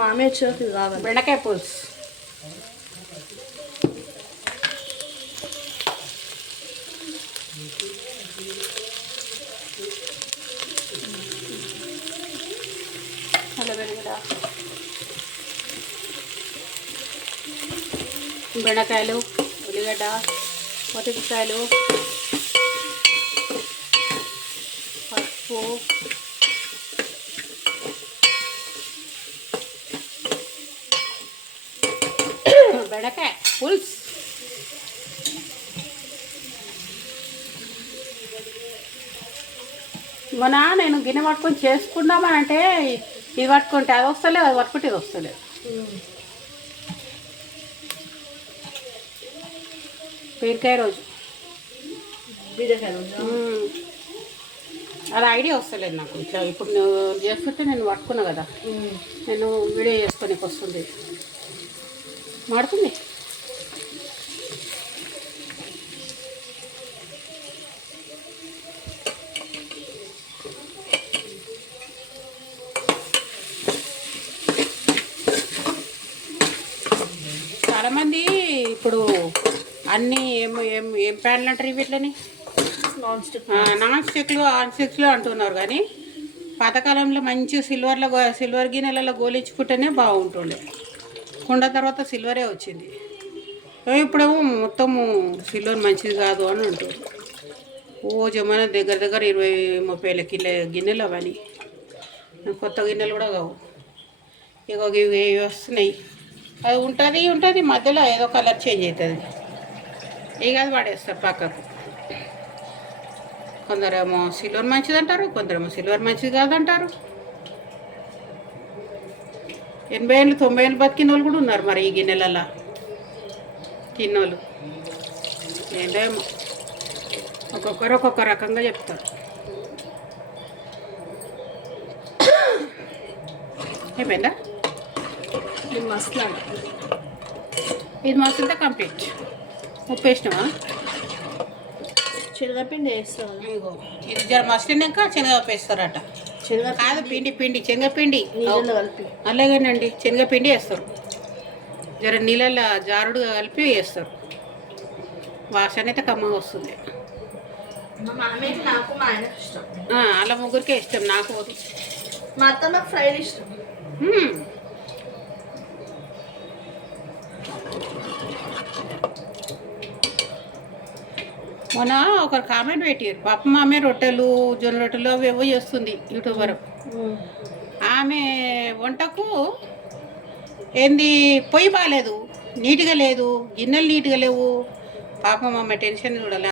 మామే వచ్చాక కావాలి. బెండకాయ పులుసు. బెండకాయలు, ఉల్లిగడ్డ, పచ్చిమిరపకాయలు, పసుపు, బెండకాయ పులుసు. మొన్న నేను గిన్నె పట్టుకొని చేసుకుందామని అంటే ఇది పట్టుకుంటే అది వస్తలేదు, అది పట్టుకుంటే ఇది వస్తలేదు. బీరకాయ రోజు, బీరకాయ రోజు అది ఐడియా వస్తలేదు నాకు. ఇట్లా ఇప్పుడు నువ్వు చేస్తుంటే నేను పట్టుకున్నా కదా, నేను వీడియో చేసుకోనికి వస్తుంది, మాడుతుంది. చాలామంది ఇప్పుడు అన్నీ ఏం ప్యాన్లు అంటారు వీటిని, నాన్ స్టిక్లు ఆన్ స్టిక్స్లు అంటున్నారు. కానీ పాతకాలంలో మంచి సిల్వర్ గిన్నెలలో గోలించుకుంటేనే బాగుంటుండే. కుండ తర్వాత సిల్వరే వచ్చింది. ఇప్పుడేమో మొత్తము సిల్వర్ మంచిది కాదు అని అంటారు. జమానా దగ్గర 20-30 కిలో గిన్నెలు అవన్నీ. కొత్త గిన్నెలు కూడా కావు. ఇవి వస్తున్నాయి. అది ఉంటుంది మధ్యలో ఏదో కలర్ చేంజ్ అవుతుంది. ఇక అది పడేస్తారు పక్కకు. కొందరేమో సిల్వర్ మంచిది అంటారు, కొందరేమో సిల్వర్ మంచిది కాదంటారు. 80 ఏళ్ళు 90 ఏళ్ళు బతికిన వాళ్ళు కూడా ఉన్నారు మరి ఈ గిన్నెలలో తిన్నోళ్ళు. ఏంటేమో ఒక్కొక్కరు ఒక్కొక్క రకంగా చెప్తారు. అయిపోయిందా? ఇది మసాలా, ఇది మసాలా కంప్లీట్. ఉప్పు వేసినావా? శనగపిండి వేస్తాను. ఇగో ఇది జర మసిలినాక శనగపప్పు వేస్తారట. కాదు పిండి శనగపిండి కలిపి అలాగేనండి, శనగపిండి వేస్తారు. జర నీళ్ళల్లో జారుడుగా కలిపి వేస్తారు. వాసన అయితే కమ్మగా వస్తుంది. మా మామయ్యకి నాకు మా ఆయనకి ఇష్టం. అలా ముగ్గురికే ఇష్టం. నాకు మా అత్త నాకు ఫ్రైడ్ ఇష్టం. మొన్న ఒకరు కామెంట్ పెట్టారు, పాప ఆమె రొట్టెలు జొన్న రొట్టెలు అవి ఏవో చేస్తుంది యూట్యూబర్. ఆమె వంటకు ఏంది పొయ్యి బాగాలేదు, నీట్గా లేదు, గిన్నెలు నీట్గా లేవు. పాపం ఆమె టెన్షన్ చూడాలి.